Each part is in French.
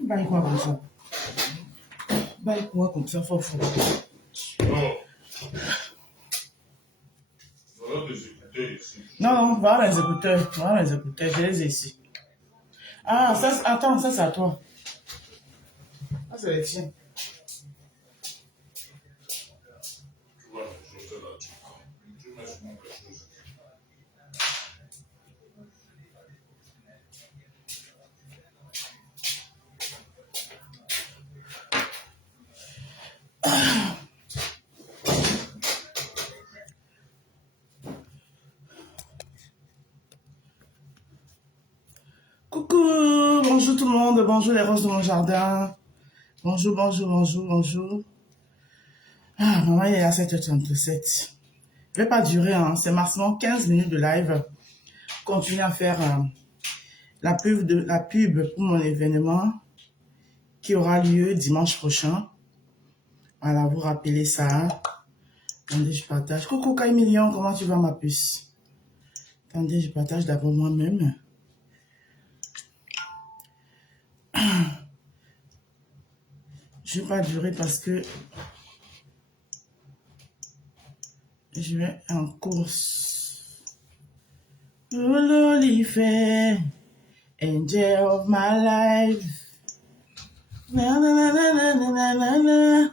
Bah, quoi comme ça? Bah, quoi comme ça, faut fou. Non. Voilà des écouteurs ici. Non, voilà les écouteurs. Voilà les écouteurs, je les ai ici. Ah, ça, attends, ça c'est à toi. Ça c'est les tiens. Tu vois les choses là. Tu mets sur mon quelque chose. Coucou, bonjour tout le monde, bonjour les roses de mon jardin. Bonjour, bonjour, bonjour, bonjour. Ah, maman, il est à 7h37. Je vais pas durer, hein. C'est maximum 15 minutes de live. Continuer à faire la pub pour mon événement qui aura lieu dimanche prochain. Voilà, vous rappelez ça. Attendez, je partage. Coucou Kai Million, comment tu vas ma puce? Attendez, je partage d'abord moi-même. Je vais pas durer parce que je vais en course. Oh Lolifer, angel of my life. Na na na na na na na na.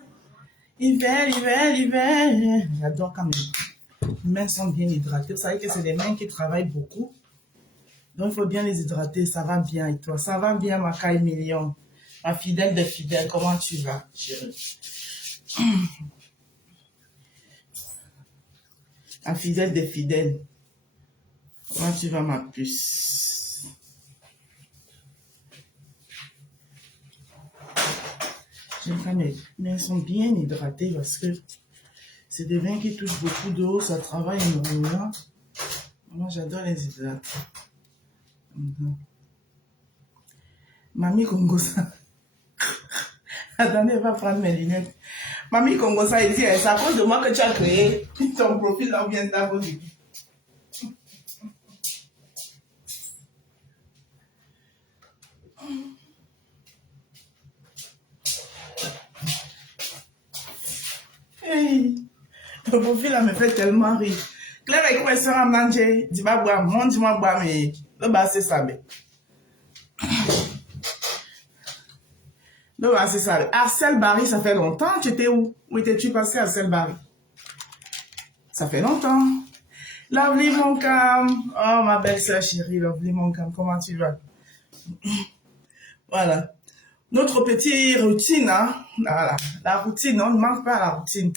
Hiver, hiver, hiver. J'adore quand mes mains sont bien hydratées. Vous savez que c'est des mains qui travaillent beaucoup. Donc il faut bien les hydrater. Ça va bien et toi? Ça va bien ma Kai Million? Ma fidèle de fidèle, comment tu vas, chérie? La fidèle des fidèles. Comment tu vas, ma puce? J'aime quand mes mains sont bien hydratées parce que c'est des vins qui touchent beaucoup d'eau, ça travaille énormément. Moi, j'adore les hydrater. Mamie Congosa. Attendez, elle va prendre mes lunettes. Mamie Congosa, il dit, c'est à cause de moi que tu as créé ton profil là, ou bien ta vos équipes. Hey, ton profil là me fait tellement rire. Claire et quoi, ça va manger? Dis-moi, boire, mon dis-moi, boire, mais le bas, c'est ça, mais. Le bas, c'est ça. Arcel Barry, ça fait longtemps. Tu étais où? Où étais-tu passé, Arcel Barry? Ça fait longtemps. Lovely mon cam. Oh, ma belle sœur chérie, Lovely mon cam, comment tu vas? Voilà. Notre petite routine, hein? Voilà. La routine, on ne manque pas à la routine.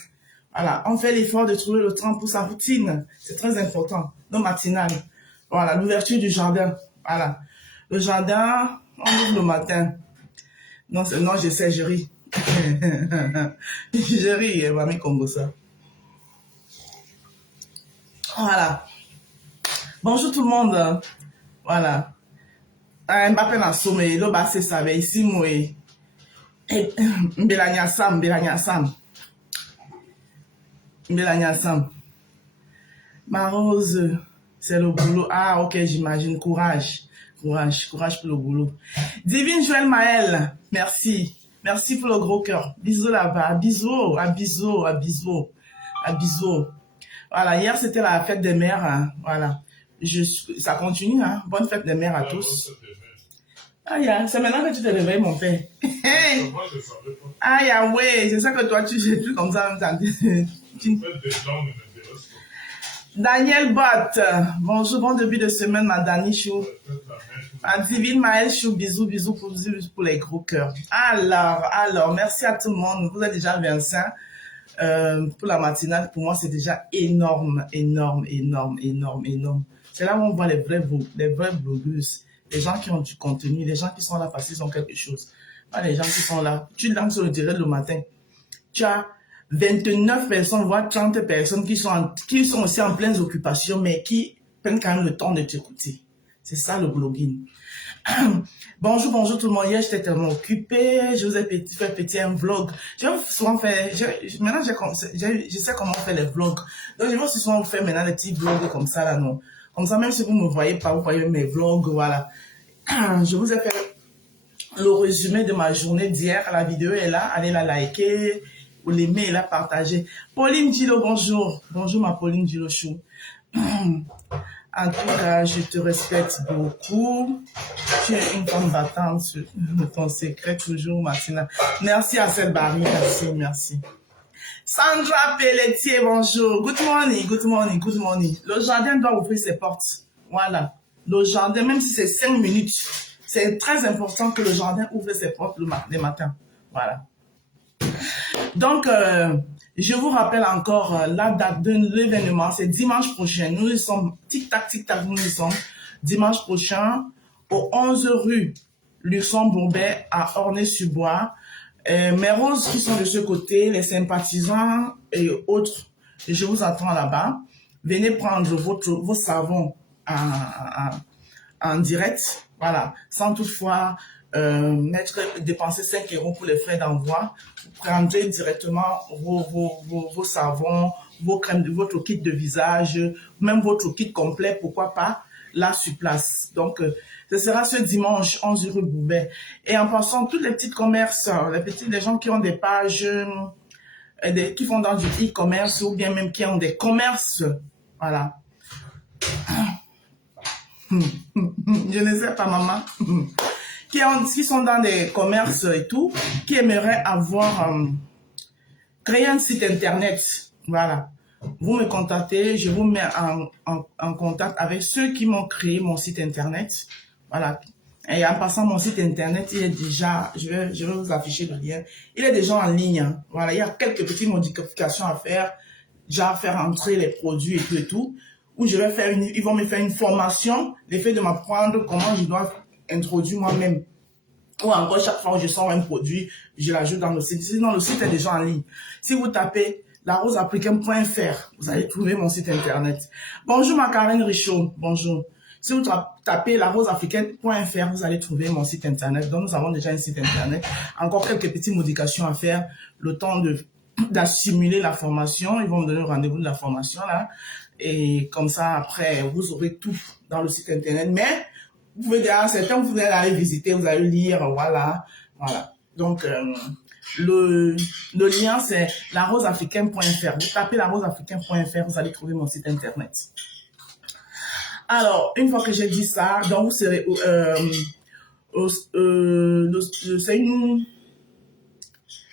Voilà. On fait l'effort de trouver le temps pour sa routine. C'est très important. Nos matinales. Voilà. L'ouverture du jardin. Voilà. Le jardin, on ouvre le matin. Non, non, je sais, je ris. Je ris, mamie Congo ça. Voilà. Bonjour tout le monde. Voilà. Mbappé n'a sommé, le bas c'est ça, mais ici, moi. Mbelanya Sam, Mbelanya Sam. Mbelanya Sam. Ma rose, c'est le boulot. Ah, ok, j'imagine. Courage. Courage, courage pour le boulot. Divine Joël Maël, merci. Merci pour le gros cœur. Bisous là-bas. Bisous, à bisous, à bisous, à bisous. Voilà, hier c'était la fête des mères. Hein. Voilà. Ça continue, hein. Bonne fête des mères à tous. Ah, yeah. C'est maintenant que tu te réveilles, mon père. Ah, yeah, ouais, c'est ça que toi, tu sais plus comme ça. Daniel Bott, bonjour, bon début de semaine, ma Dani Chou. Ma divine Maël Chou, bisous, bisous pour les gros cœurs. Alors, merci à tout le monde. Vous êtes déjà 25 pour la matinale. Pour moi, c'est déjà énorme, énorme, énorme, énorme, énorme. C'est là où on voit les vraies blogueuses, les gens qui ont du contenu, les gens qui sont là parce qu'ils ont quelque chose. Pas les gens qui sont là. Tu lances sur le direct le matin. Tu as 29 personnes, voire 30 personnes qui sont aussi en pleine occupation, mais qui prennent quand même le temps de t'écouter. C'est ça le blogging. Bonjour, bonjour tout le monde. Hier, j'étais tellement occupée. Je vous ai fait un vlog. Je vais souvent faire, maintenant, je sais comment faire les vlogs. Donc, je vais souvent vous faire maintenant des petits vlogs comme ça, là, non. Comme ça, même si vous ne me voyez pas, vous voyez mes vlogs, voilà. Je vous ai fait le résumé de ma journée d'hier. La vidéo est là, allez la liker, ou l'aimer et la partager. Pauline Dilo, bonjour. Bonjour ma Pauline Dilo Chou. En tout cas, je te respecte beaucoup. Tu es une femme battante, ton secret toujours, Martina. Merci à cette Barry, merci, merci. Sandra Pelletier, bonjour. Good morning, good morning, good morning. Le jardin doit ouvrir ses portes. Voilà. Le jardin, même si c'est 5 minutes, c'est très important que le jardin ouvre ses portes le matin. Voilà. Donc, je vous rappelle encore la date de l'événement, c'est dimanche prochain. Nous y sommes, tic-tac, nous y sommes, dimanche prochain, au 11 rue Luxembourg-Bay à Ornay-sur-Bois. Mes roses qui sont de ce côté, les sympathisants et autres, je vous attends là-bas. Venez prendre vos savons en direct, voilà, sans toutefois dépenser 5 € pour les frais d'envoi. Vous prendrez directement vos savons, vos crèmes, votre kit de visage, même votre kit complet, pourquoi pas, là sur place. Donc, ce sera ce dimanche 11 rue Boubet. Et en passant, tous les petits commerces, les gens qui ont des pages, qui font dans du e-commerce ou bien même qui ont des commerces, voilà. Je ne sais pas, maman. Qui sont dans des commerces et tout, qui aimeraient avoir créé un site internet. Voilà. Vous me contactez, je vous mets en contact avec ceux qui m'ont créé mon site internet. Voilà. Et en passant, mon site internet, il est déjà, je vais vous afficher le lien, il est déjà en ligne. Voilà, il y a quelques petites modifications à faire, genre faire entrer les produits et tout, où je vais faire ils vont me faire une formation, le fait de m'apprendre comment je dois introduire moi-même. Ou encore, chaque fois que je sors un produit, je l'ajoute dans le site. Sinon, le site est déjà en ligne. Si vous tapez laroseafricaine.fr, vous allez trouver mon site internet. Bonjour, ma Karen Richaud. Bonjour. Si vous tapez laroseafricaine.fr, vous allez trouver mon site internet. Donc, nous avons déjà un site internet. Encore quelques petites modifications à faire. Le temps d'assimiler la formation. Ils vont me donner le rendez-vous de la formation, là. Et comme ça, après, vous aurez tout dans le site internet. Mais, vous pouvez dire, certains, vous allez aller visiter, vous allez lire, voilà. Donc, le lien, c'est laroseafricaine.fr. Vous tapez laroseafricaine.fr, vous allez trouver mon site internet. Alors, une fois que j'ai dit ça, donc vous serez, c'est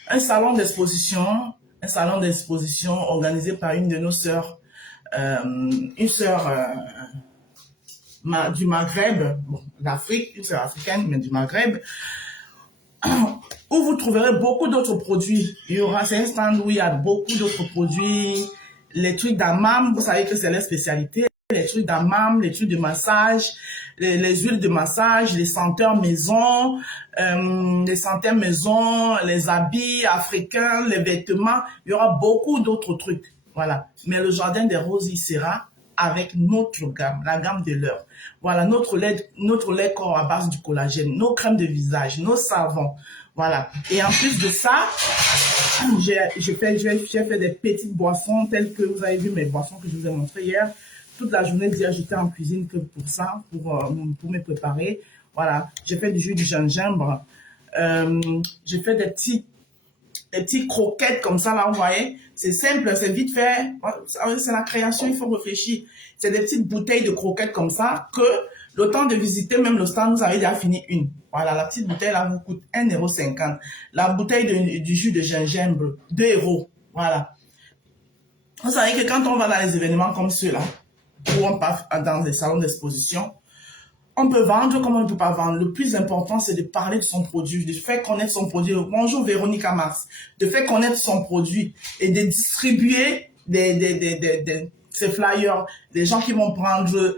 un salon d'exposition organisé par une de nos sœurs, une sœur du Maghreb, bon, d'Afrique, une sœur africaine, mais du Maghreb, où vous trouverez beaucoup d'autres produits. Il y aura, c'est un stand où il y a beaucoup d'autres produits, les trucs d'hammam, vous savez que c'est leur spécialité, les trucs d'hammam, les trucs de massage, les huiles de massage, les senteurs maison, les habits africains, les vêtements, il y aura beaucoup d'autres trucs. Voilà. Mais le jardin des roses, il sera avec notre gamme, la gamme de l'heure. Voilà, notre lait corps à base du collagène, nos crèmes de visage, nos savons. Voilà. Et en plus de ça, j'ai fait des petites boissons telles que vous avez vu mes boissons que je vous ai montrées hier. Toute la journée d'hier, j'étais en cuisine que pour ça, pour me préparer. Voilà. J'ai fait du jus de gingembre. J'ai fait des petites croquettes comme ça, là, vous voyez. C'est simple, c'est vite fait. C'est la création, il faut réfléchir. C'est des petites bouteilles de croquettes comme ça que le temps de visiter même le stand, vous avez déjà fini une. Voilà, la petite bouteille là vous coûte 1,50 €. La bouteille du jus de gingembre, 2 €. Voilà. Vous savez que quand on va dans les événements comme ceux-là, où on part dans des salons d'exposition, on peut vendre comme on ne peut pas vendre. Le plus important, c'est de parler de son produit, de faire connaître son produit. Bonjour Véronique Mars. De faire connaître son produit et de distribuer ces flyers. Les gens qui vont prendre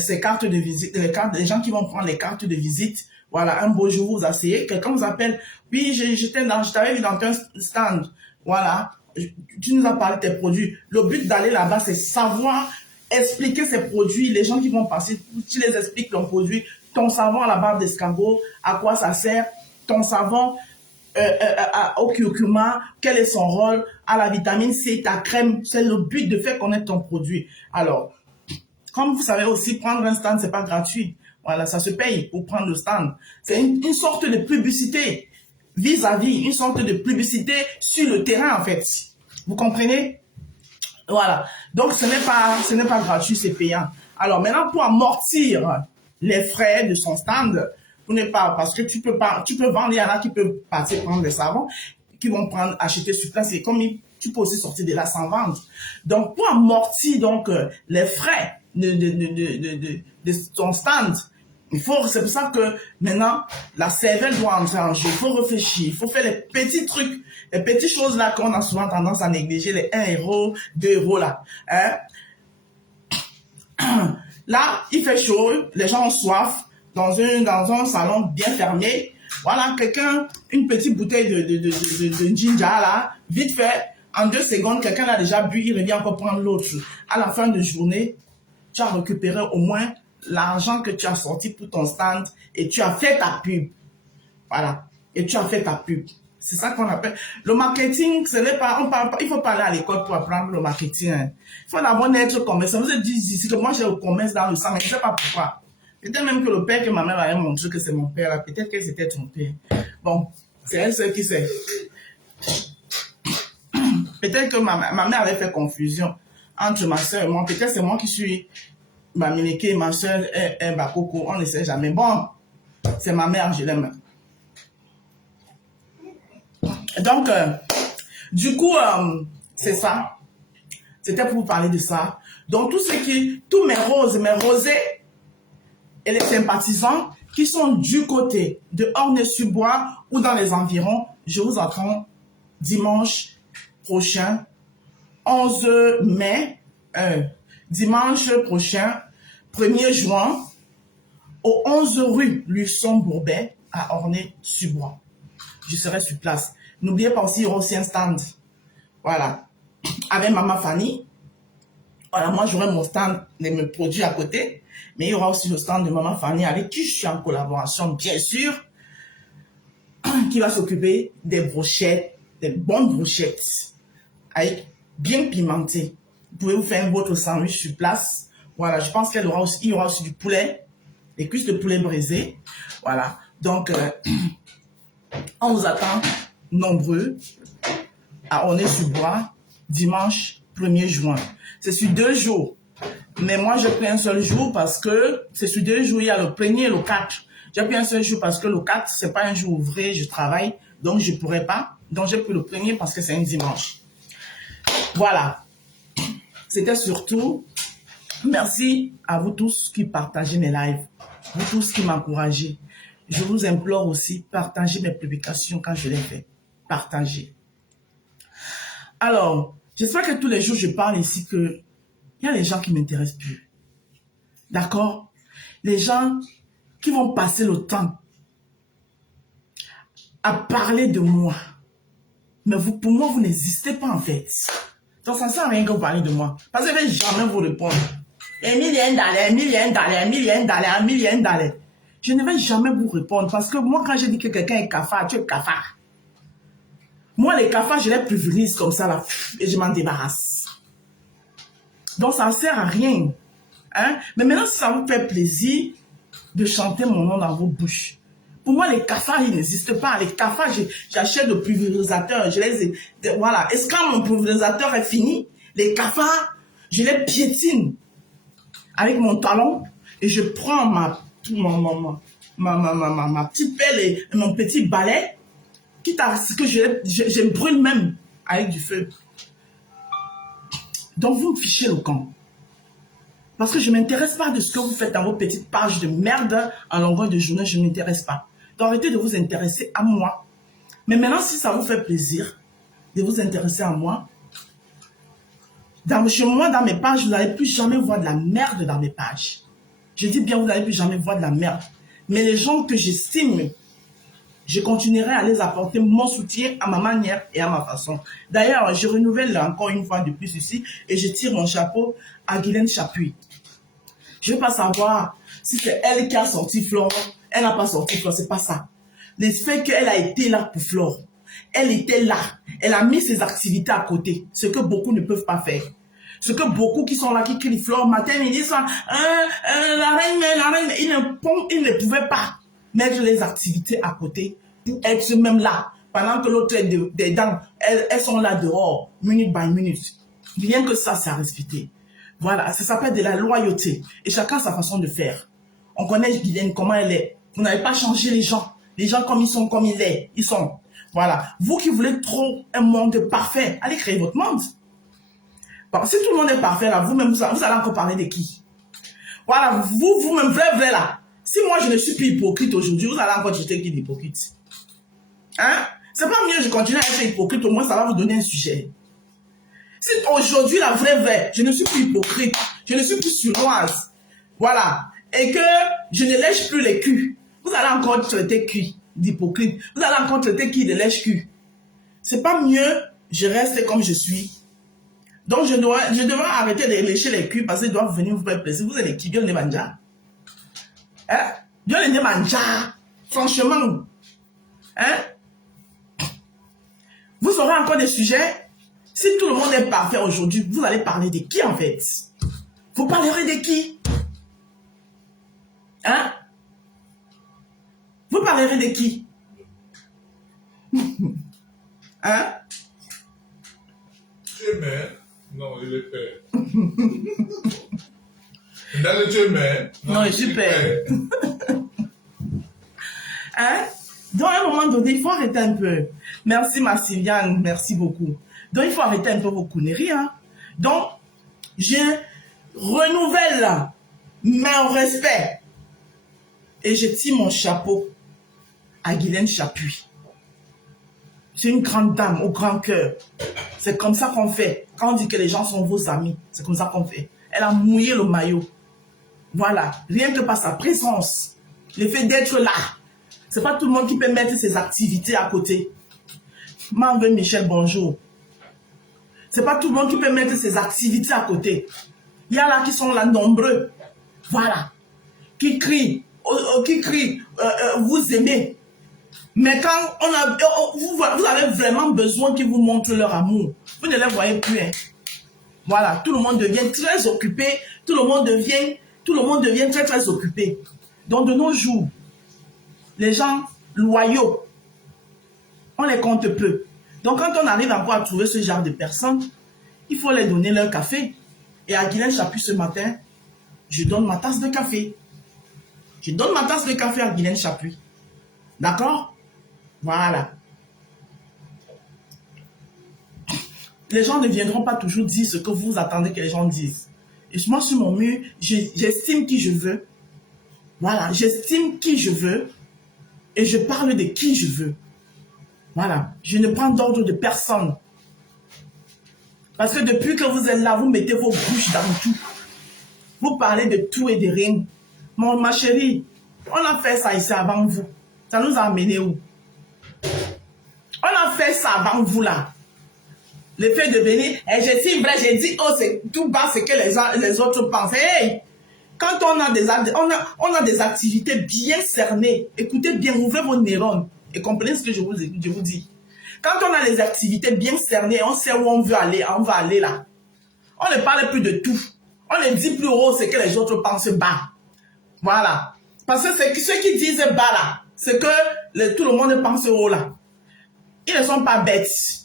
ces cartes de visite, les gens qui vont prendre les cartes de visite. Voilà, un beau jour, vous asseyez. Quelqu'un vous appelle. Oui, je t'avais vu dans un stand. Voilà. Tu nous as parlé de tes produits. Le but d'aller là-bas, c'est savoir expliquer ces produits. Les gens qui vont passer, tu les expliques ton produit. Ton savon à la barbe d'escargot, à quoi ça sert. Ton savon au curcuma, quel est son rôle. À la vitamine C, ta crème. C'est le but de faire connaître ton produit. Alors, comme vous savez aussi, prendre un stand, c'est pas gratuit. Voilà, ça se paye pour prendre le stand. C'est une sorte de publicité vis-à-vis, une sorte de publicité sur le terrain, en fait. Vous comprenez? Voilà. Donc, ce n'est pas gratuit, c'est payant. Alors, maintenant, pour amortir les frais de son stand, vous n'êtes pas, parce que tu peux vendre, il y en a qui peuvent passer prendre des savons, qui vont acheter sur place, et comme tu peux aussi sortir de là sans vendre. Donc, pour amortir, donc, les frais de ton stand, c'est pour ça que maintenant, la cervelle doit entrer en jeu. Il faut réfléchir, il faut faire les petits trucs, les petites choses là qu'on a souvent tendance à négliger, les 1 euro, 2 euros là. Hein? Là, il fait chaud, les gens ont soif, dans un salon bien fermé. Voilà, une petite bouteille de ginger là, vite fait, en 2 secondes, quelqu'un l'a déjà bu, il revient encore prendre l'autre. À la fin de journée, tu as récupéré au moins l'argent que tu as sorti pour ton stand et tu as fait ta pub. Voilà. Et tu as fait ta pub. C'est ça qu'on appelle. Le marketing, ce n'est pas, il faut pas aller à l'école pour apprendre le marketing. Hein. Il faut d'abord naître commerçant. Vous êtes dit ici que moi j'ai le commerce dans le sang, mais je ne sais pas pourquoi. Peut-être même que le père que ma mère avait montré que c'est mon père, là. Peut-être que c'était ton père. Bon, c'est elle seule qui sait. Peut-être que ma mère avait fait confusion entre ma soeur et moi. Peut-être c'est moi qui suis Bamileke, ma soeur est Bakoko, on ne sait jamais. Bon, c'est ma mère, je l'aime. Donc, du coup, c'est ça. C'était pour vous parler de ça. Donc, tous mes rosés et les sympathisants qui sont du côté de Ornay-sur-Bois ou dans les environs, je vous attends dimanche prochain, 11 mai, dimanche prochain, 1er juin, au 11 rue Luçon-Bourbet à Ornay-sur-Bois. Je serai sur place. N'oubliez pas aussi, il y aura aussi un stand. Voilà. Avec Maman Fanny. Voilà, moi j'aurai mon stand de mes produits à côté. Mais il y aura aussi le stand de Maman Fanny avec qui je suis en collaboration, bien sûr. Qui va s'occuper des brochettes, des bonnes brochettes. Avec bien pimentées. Vous pouvez vous faire votre sandwich sur place. Voilà, je pense qu'il y aura aussi du poulet. Des cuisses de poulet brisées. Voilà. Donc, on vous attend nombreux à Ornay-sur-Bois, dimanche 1er juin. C'est sur 2 jours. Mais moi, j'ai pris un seul jour parce que c'est sur 2 jours. Il y a le 1er et le 4. J'ai pris un seul jour parce que le 4, c'est pas un jour ouvré, je travaille. Donc, je pourrais pas. Donc, j'ai pris le 1er parce que c'est un dimanche. Voilà. C'était surtout, merci à vous tous qui partagez mes lives. Vous tous qui m'encouragez. Je vous implore aussi, partagez mes publications quand je les fais. Partagez. Alors, j'espère que tous les jours, je parle ici que il y a des gens qui ne m'intéressent plus. D'accord? Les gens qui vont passer le temps à parler de moi. Mais vous, pour moi, vous n'existez pas en fait. Donc, ça ne sert à rien que vous parlez de moi. Parce que je ne vais jamais vous répondre. Un million d'aller. Je ne vais jamais vous répondre parce que moi, quand je dis que quelqu'un est cafard, tu es cafard. Moi, les cafards, je les pulvérise comme ça là, et je m'en débarrasse. Donc, ça ne sert à rien. Hein? Mais maintenant, si ça vous fait plaisir de chanter mon nom dans vos bouches. Pour moi, les cafards, ils n'existent pas. Les cafards, j'achète le pulvérisateur. Voilà. Et quand mon pulvérisateur est fini, les cafards, je les piétine avec mon talon et je prends ma petite pelle et mon petit balai, quitte à ce que je me brûle même avec du feu. Donc, vous me fichez le camp. Parce que je ne m'intéresse pas de ce que vous faites dans vos petites pages de merde en longueur de journée, je ne m'intéresse pas. Donc, arrêtez de vous intéresser à moi. Mais maintenant, si ça vous fait plaisir de vous intéresser à moi, chez moi, dans mes pages, vous n'allez plus jamais voir de la merde dans mes pages. Je dis bien, vous n'allez plus jamais voir de la merde. Mais les gens que j'estime, je continuerai à les apporter mon soutien à ma manière et à ma façon. D'ailleurs, je renouvelle encore une fois de plus ici et je tire mon chapeau à Guylaine Chapuis. Je ne veux pas savoir si c'est elle qui a sorti Flore. Elle n'a pas sorti Flore, c'est pas ça. Le fait qu'elle a été là pour Flore. Elle était là. Elle a mis ses activités à côté, ce que beaucoup ne peuvent pas faire. Ce que beaucoup qui sont là, qui crient fleurs matin, ils disent ça, la reine, ils ne pouvaient pas mettre les activités à côté pour être même là. Pendant que l'autre des dents, elles sont là dehors, minute by minute. Rien que ça, c'est à respecter. Voilà, ça s'appelle de la loyauté. Et chacun a sa façon de faire. On connaît Guylaine, comment elle est. Vous n'avez pas changé les gens. Les gens comme ils sont, comme ils sont. Voilà. Vous qui voulez trop un monde parfait, allez créer votre monde. Bon, si tout le monde est parfait, là, vous-même, vous allez encore parler de qui? Voilà, vous-même, vrai, là. Si moi, je ne suis plus hypocrite aujourd'hui, vous allez encore jeter qui d'hypocrite? Hein? C'est pas mieux, je continue à être hypocrite, au moins ça va vous donner un sujet. Si aujourd'hui, la vraie, je ne suis plus hypocrite, je ne suis plus suroise, voilà, et que je ne lèche plus les culs, vous allez encore traiter qui d'hypocrite, vous allez encore traiter qui de lèche-cul. C'est pas mieux, je reste comme je suis. Donc je devrais arrêter de lécher les culs parce qu'ils doivent venir vous faire plaisir. Vous êtes qui? Dieu ne manja. Hein? Dieu ne manja. Franchement. Hein? Vous aurez encore des sujets. Si tout le monde est parfait aujourd'hui, vous allez parler de qui en fait? Vous parlerez de qui? Hein? Vous parlerez de qui? Hein? Dieu m'aime. Non, il est père. Dans le Dieu m'aime. Non, je suis père. Hein? Donc, à un moment donné, il faut arrêter un peu. Merci, ma Sylviane. Merci beaucoup. Donc, il faut arrêter un peu vos conneries. Hein? Donc, je renouvelle mon respect. Et je tire mon chapeau à Guylaine Chapuis. C'est une grande dame au grand cœur. C'est comme ça qu'on fait. Quand on dit que les gens sont vos amis, c'est comme ça qu'on fait. Elle a mouillé le maillot. Voilà. Rien que par sa présence. Le fait d'être là. C'est pas tout le monde qui peut mettre ses activités à côté. Marvin Michel, bonjour. C'est pas tout le monde qui peut mettre ses activités à côté. Il y a là qui sont là nombreux. Voilà. Qui crient. Vous aimez. Mais quand vous avez vraiment besoin qu'ils vous montrent leur amour, vous ne les voyez plus. Hein. Voilà, tout le monde devient très occupé, tout le monde devient très très occupé. Donc de nos jours, les gens loyaux, on les compte peu. Donc quand on arrive encore à trouver ce genre de personnes, il faut les donner leur café. Et à Guylaine Chapuis ce matin, je donne ma tasse de café. Je donne ma tasse de café à Guylaine Chapuis. D'accord? Voilà. Les gens ne viendront pas toujours dire ce que vous attendez que les gens disent. Et moi, sur mon mur, j'estime qui je veux. Voilà, j'estime qui je veux. Et je parle de qui je veux. Voilà, je ne prends d'ordre de personne. Parce que depuis que vous êtes là, vous mettez vos bouches dans tout. Vous parlez de tout et de rien. Ma chérie, on a fait ça ici avant vous. Ça nous a amené où? On a fait ça avant vous là. Le fait de venir, et je suis vrai, j'ai dit, oh, c'est tout bas ce que les autres pensent. Hey, quand on a des activités bien cernées, écoutez bien, ouvrez vos neurones et comprenez ce que je vous dis. Quand on a des activités bien cernées, on sait où on va aller là. On ne parle plus de tout. On ne dit plus haut ce que les autres pensent bas. Voilà. Parce que ceux qui disent bas là, c'est que tout le monde pense haut là. Ils ne sont pas bêtes.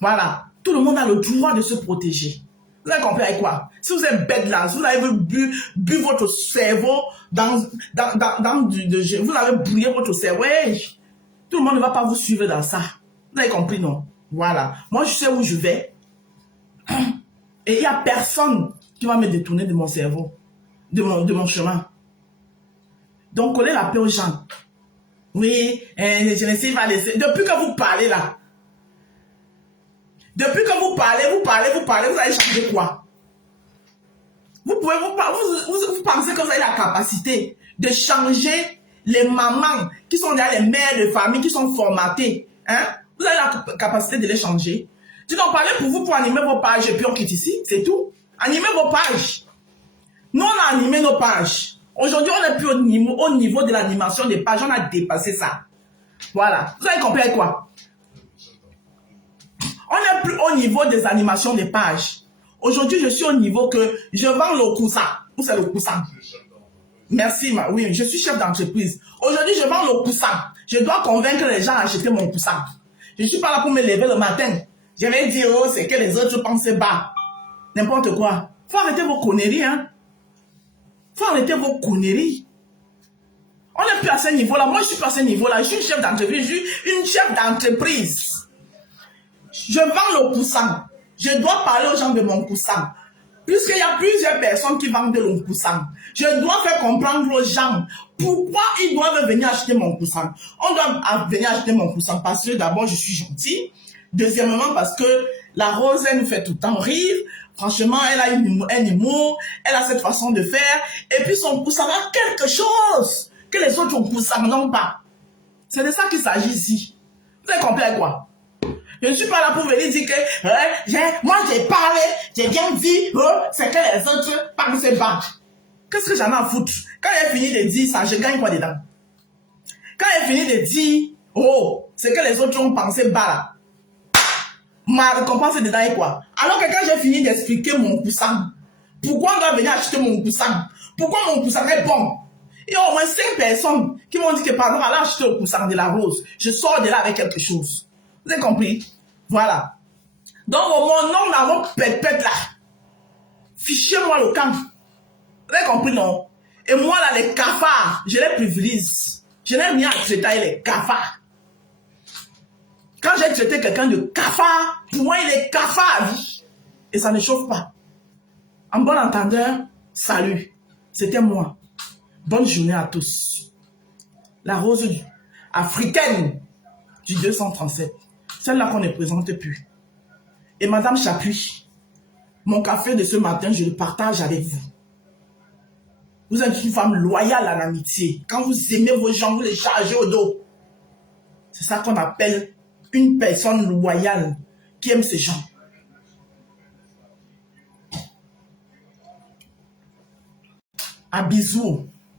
Voilà. Tout le monde a le droit de se protéger. Vous avez compris avec quoi? Si vous êtes bête là, si vous avez bu votre cerveau vous avez brouillé votre cerveau, hey, tout le monde ne va pas vous suivre dans ça. Vous avez compris, non? Voilà. Moi, je sais où je vais. Et il n'y a personne qui va me détourner de mon cerveau, de mon chemin. Donc, collez la paix aux gens. Oui, je ne sais pas laisser. Depuis que vous parlez là, depuis que vous parlez, vous allez changer quoi? Vous pensez que vous avez la capacité de changer les mamans qui sont derrière les mères de famille, qui sont formatées. Hein? Vous avez la capacité de les changer. Je t'en parlais pour vous, pour animer vos pages et puis on quitte ici, c'est tout. Animez vos pages. Nous, on a animé nos pages. Aujourd'hui, on n'est plus au niveau de l'animation des pages. On a dépassé ça. Voilà. Vous avez compris quoi? On n'est plus au niveau des animations des pages. Aujourd'hui, je suis au niveau que je vends le coussin. Où c'est le coussin? Merci, oui, je suis chef d'entreprise. Aujourd'hui, je vends le coussin. Je dois convaincre les gens d'acheter mon coussin. Je ne suis pas là pour me lever le matin. Je vais dire, oh, c'est que les autres pensent bas. N'importe quoi. Faut arrêter vos conneries, hein. Faut arrêter vos conneries. On n'est plus à ce niveau-là. Moi, je suis pas à ce niveau-là. Je suis une chef d'entreprise. Je suis une chef d'entreprise. Je vends le coussin. Je dois parler aux gens de mon coussin. Puisqu'il y a plusieurs personnes qui vendent le coussin, je dois faire comprendre aux gens pourquoi ils doivent venir acheter mon coussin. On doit venir acheter mon coussin parce que d'abord, je suis gentille. Deuxièmement, parce que la Rose, elle nous fait tout le temps rire. Franchement, elle a un humour, elle a cette façon de faire. Et puis, son coussin a quelque chose que les autres coussins n'ont pas. C'est de ça qu'il s'agit ici. Vous avez compris quoi? Je ne suis pas là pour venir dire que moi j'ai parlé, j'ai bien dit, c'est que les autres pensent bas. Qu'est-ce que j'en ai à foutre? Quand j'ai fini de dire ça, je gagne quoi dedans? Quand j'ai fini de dire, oh, c'est que les autres ont pensé bas là. Ma récompense dedans est quoi? Alors que quand j'ai fini d'expliquer mon coussin, pourquoi on doit venir acheter mon coussin? Pourquoi mon coussin est bon? Il y a au moins 5 personnes qui m'ont dit que pardon, allez acheter le coussin de la Rose. Je sors de là avec quelque chose. Vous avez compris? Voilà. Donc, mon nom dans votre pépette là, fichez-moi le camp. Vous avez compris, non? Et moi là, les cafards, je les privilégie. Je n'ai rien à traiter avec les cafards. Quand j'ai traité quelqu'un de cafard, pour moi, il est cafard à vie. Et ça ne chauffe pas. En bon entendeur, salut. C'était moi. Bonne journée à tous. La Rose africaine du 237. Celle-là qu'on ne présente plus. Et Madame Chapuis, mon café de ce matin, je le partage avec vous. Vous êtes une femme loyale à l'amitié. Quand vous aimez vos gens, vous les chargez au dos. C'est ça qu'on appelle une personne loyale qui aime ses gens. À bisous.